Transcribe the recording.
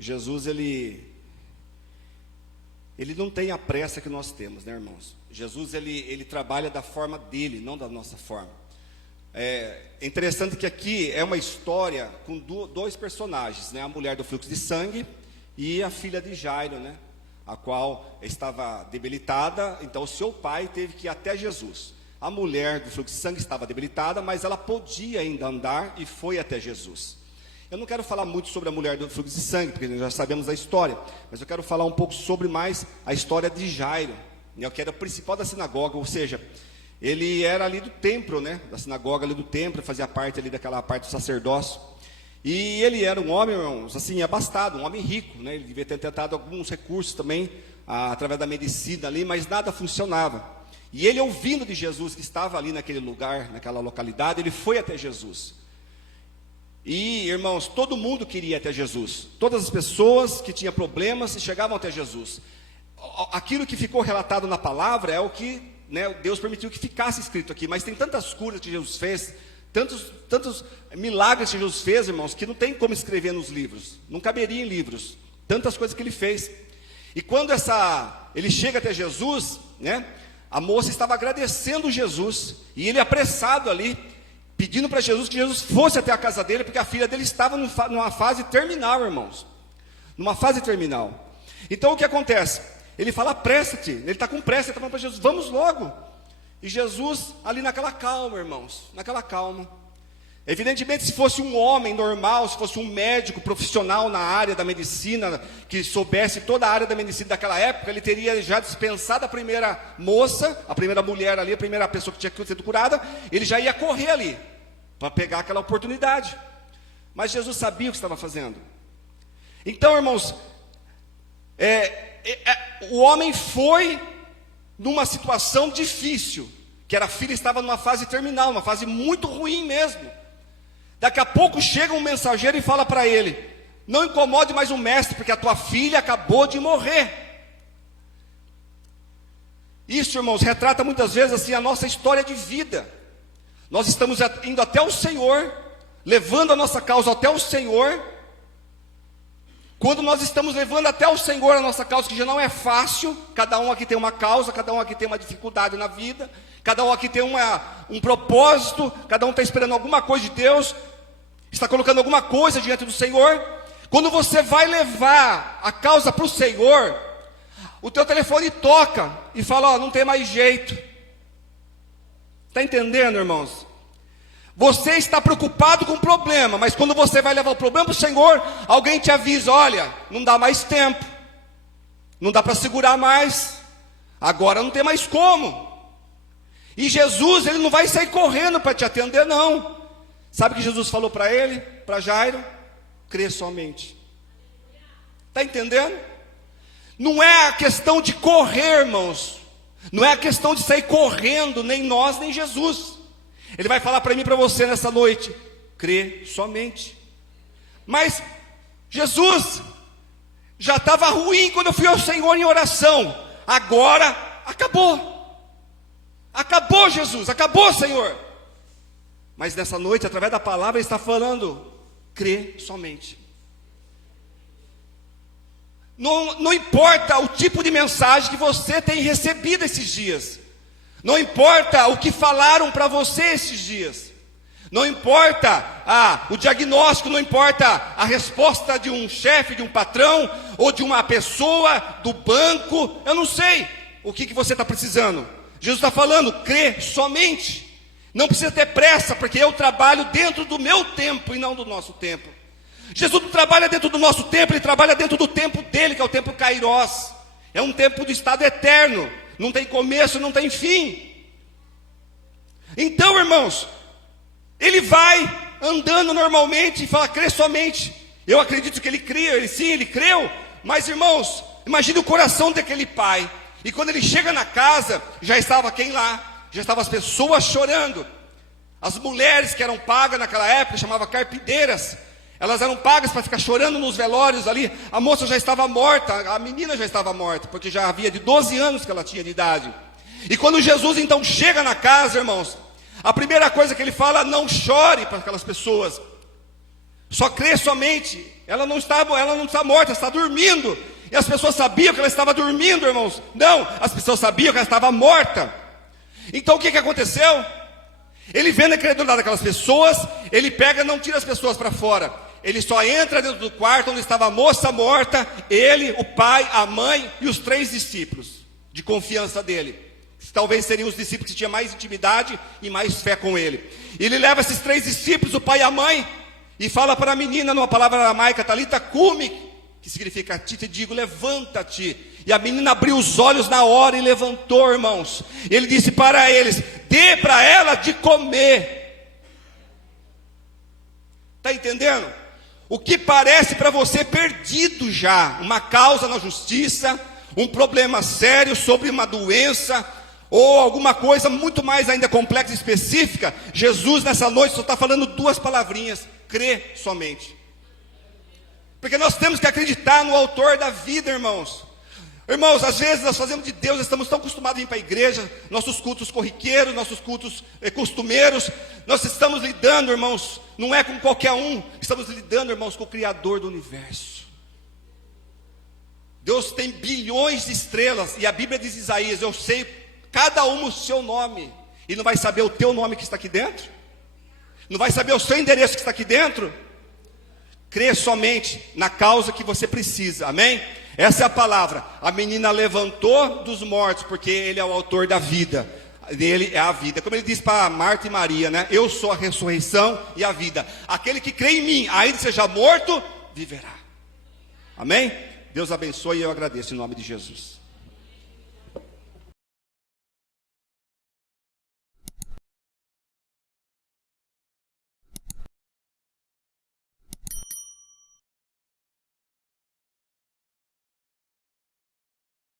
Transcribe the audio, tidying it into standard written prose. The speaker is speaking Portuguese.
Jesus, ele não tem a pressa que nós temos, né, irmãos? Jesus, ele trabalha da forma dele, não da nossa forma. É interessante que aqui é uma história com dois personagens, né? A mulher do fluxo de sangue e a filha de Jairo, né? A qual estava debilitada, então o seu pai teve que ir até Jesus. A mulher do fluxo de sangue estava debilitada, mas ela podia ainda andar e foi até Jesus. Eu não quero falar muito sobre a mulher do fluxo de sangue, porque nós já sabemos a história, mas eu quero falar um pouco sobre mais a história de Jairo, né, que era o principal da sinagoga, ou seja, ele era ali do templo, né, da sinagoga ali do templo, fazia parte ali daquela parte do sacerdócio, e ele era um homem, irmãos, assim, abastado, um homem rico, né, ele devia ter tentado alguns recursos também, através da medicina ali, mas nada funcionava. E ele, ouvindo de Jesus, que estava ali naquele lugar, naquela localidade, ele foi até Jesus. E, irmãos, todo mundo queria ir até Jesus. Todas as pessoas que tinham problemas chegavam até Jesus. Aquilo que ficou relatado na palavra é o que, né, Deus permitiu que ficasse escrito aqui. Mas tem tantas curas que Jesus fez, tantos milagres que Jesus fez, irmãos, que não tem como escrever nos livros. Não caberia em livros. Tantas coisas que ele fez. E quando ele chega até Jesus, né, a moça estava agradecendo Jesus. E ele apressado ali, pedindo para Jesus que Jesus fosse até a casa dele, porque a filha dele estava numa fase terminal, irmãos. Numa fase terminal. Então o que acontece? Ele fala, apressa-te. Ele está com pressa, ele está falando para Jesus, vamos logo. E Jesus, ali naquela calma, irmãos, naquela calma. Evidentemente, se fosse um homem normal, se fosse um médico profissional na área da medicina, que soubesse toda a área da medicina daquela época, ele teria já dispensado a primeira moça, a primeira mulher ali, a primeira pessoa que tinha sido curada, ele já ia correr ali, para pegar aquela oportunidade. Mas Jesus sabia o que estava fazendo. Então, irmãos, o homem foi numa situação difícil, que a filha estava numa fase terminal, uma fase muito ruim mesmo. Daqui a pouco chega um mensageiro e fala para ele, não incomode mais o mestre, porque a tua filha acabou de morrer. Isso, irmãos, retrata muitas vezes assim a nossa história de vida. Nós estamos indo até o Senhor, levando a nossa causa até o Senhor. Quando nós estamos levando até o Senhor a nossa causa, que já não é fácil, cada um aqui tem uma causa, cada um aqui tem uma dificuldade na vida, cada um aqui tem um propósito, cada um está esperando alguma coisa de Deus, está colocando alguma coisa diante do Senhor. Quando você vai levar a causa para o Senhor, o teu telefone toca e fala, não tem mais jeito. Está entendendo, irmãos? Você está preocupado com o problema, mas quando você vai levar o problema para o Senhor, alguém te avisa, olha, não dá mais tempo, não dá para segurar mais, agora não tem mais como. E Jesus, ele não vai sair correndo para te atender, não. Sabe o que Jesus falou para ele, para Jairo? Crê somente. Está entendendo? Não é a questão de correr, irmãos. Não é a questão de sair correndo, nem nós, nem Jesus. Ele vai falar para mim e para você nessa noite, crê somente. Mas Jesus já estava ruim quando eu fui ao Senhor em oração. Agora acabou. Acabou, Jesus, acabou, Senhor. Mas nessa noite, através da palavra, Ele está falando, crê somente. Não importa o tipo de mensagem que você tem recebido esses dias. Não importa o que falaram para você esses dias. Não importa o diagnóstico, não importa a resposta de um chefe, de um patrão, ou de uma pessoa do banco. Eu não sei o que você está precisando. Jesus está falando, crê somente. Não precisa ter pressa, porque eu trabalho dentro do meu tempo e não do nosso tempo. Jesus não trabalha dentro do nosso tempo, Ele trabalha dentro do tempo dele, que é o tempo Kairos. É um tempo do estado eterno. Não tem começo, não tem fim. Então, irmãos, ele vai andando normalmente e fala, crê somente. Eu acredito que ele cria, ele creu. Mas, irmãos, imagine o coração daquele pai. E quando ele chega na casa, já estava quem lá? Já estavam as pessoas chorando. As mulheres que eram pagas naquela época, chamavam carpideiras. Elas eram pagas para ficar chorando nos velórios ali. A moça já estava morta, a menina já estava morta, porque já havia de 12 anos que ela tinha de idade. E quando Jesus então chega na casa, irmãos, a primeira coisa que ele fala, não chore para aquelas pessoas. Só crê somente. Ela não está morta, está dormindo. E as pessoas sabiam que ela estava dormindo, irmãos. Não, as pessoas sabiam que ela estava morta. Então o que aconteceu? Ele vendo a incredulidade daquelas pessoas, ele pega e não tira as pessoas para fora. Ele só entra dentro do quarto onde estava a moça morta, ele, o pai, a mãe e os 3 discípulos de confiança dele. Talvez seriam os discípulos que tinham mais intimidade e mais fé com ele. Ele leva esses 3 discípulos, o pai e a mãe, e fala para a menina numa palavra aramaica, Talita cumi, que significa ti te digo, levanta-te. E a menina abriu os olhos na hora e levantou, irmãos. Ele disse para eles: dê para ela de comer. Está entendendo? O que parece para você perdido já, uma causa na justiça, um problema sério sobre uma doença, ou alguma coisa muito mais ainda complexa e específica, Jesus nessa noite só está falando 2 palavrinhas: crê somente. Porque nós temos que acreditar no autor da vida, irmãos. Irmãos, às vezes nós fazemos de Deus, estamos tão acostumados a ir para a igreja, nossos cultos corriqueiros, nossos cultos costumeiros, nós estamos lidando, irmãos, não é com qualquer um, estamos lidando, irmãos, com o Criador do universo. Deus tem bilhões de estrelas, e a Bíblia diz, Isaías, eu sei cada uma o seu nome, e não vai saber o teu nome que está aqui dentro? Não vai saber o seu endereço que está aqui dentro? Crê somente na causa que você precisa, amém? Essa é a palavra. A menina levantou dos mortos, porque ele é o autor da vida. Ele é a vida. Como ele disse para Marta e Maria, né? Eu sou a ressurreição e a vida. Aquele que crê em mim, ainda seja morto, viverá. Amém? Deus abençoe e eu agradeço em nome de Jesus.